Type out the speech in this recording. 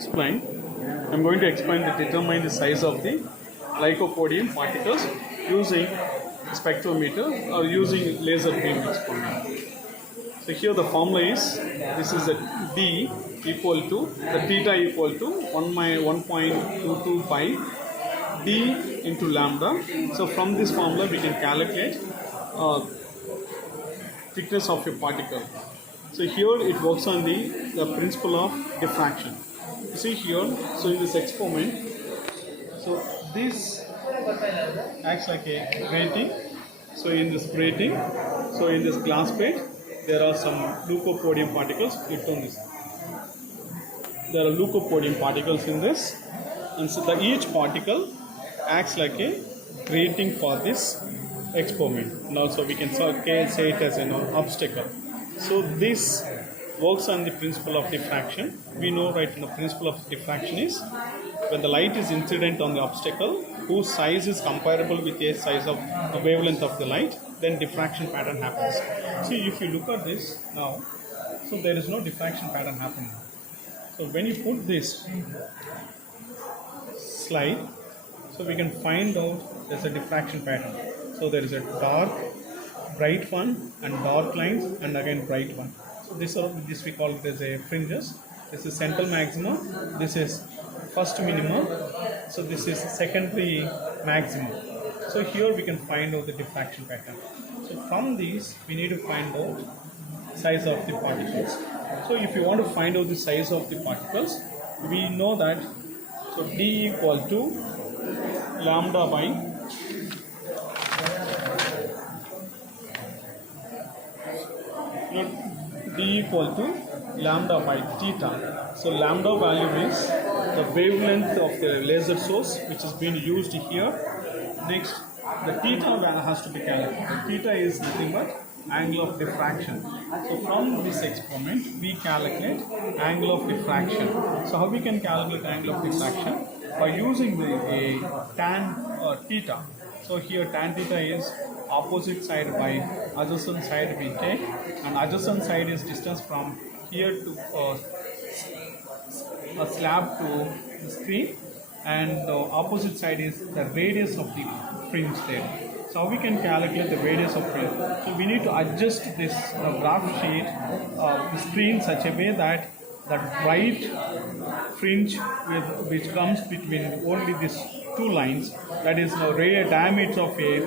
explain. I'm going to explain to determine the size of the lycopodium particles using spectrometer or using laser beam experiment. So here the formula is, this is a d equal to the theta equal to 1.225 d into lambda. So from this formula we can calculate thickness of a particle. So here it works on the principle of diffraction. You see here, so in this experiment, so this acts like a grating. So in this grating, so in this glass plate, there are some leucopodium particles. Click on this. There are leucopodium particles in this, and so each particle acts like a grating for this experiment. Now, so we can say it as an obstacle. So this works on the principle of diffraction. We know, right, the principle of diffraction is when the light is incident on the obstacle whose size is comparable with the size of the wavelength of the light, then diffraction pattern happens. See, if you look at this now, so there is no diffraction pattern happening. So when you put this slide, so we can find out there's a diffraction pattern. So there is a dark, bright one, and dark lines, and again bright one. So this we call it as a fringes. This is central maximum. This is first minimum. So this is secondary maximum. So here we can find out the diffraction pattern. So from these we need to find out size of the particles. So if you want to find out the size of the particles, we know that so d equal to lambda by d equal to lambda by theta. So lambda value is the wavelength of the laser source which is being used here. Next, the theta value has to be calculated. Theta is nothing but angle of diffraction. So from this experiment we calculate angle of diffraction. So how we can calculate angle of diffraction? By using the tan theta. So here tan theta is opposite side by adjacent side we take, and adjacent side is distance from here to a slab to the screen, and the opposite side is the radius of the fringe there. So we can calculate the radius of fringe. So we need to adjust this graph sheet the screen such a way that that white fringe which comes between only these two lines, that is the diameter of a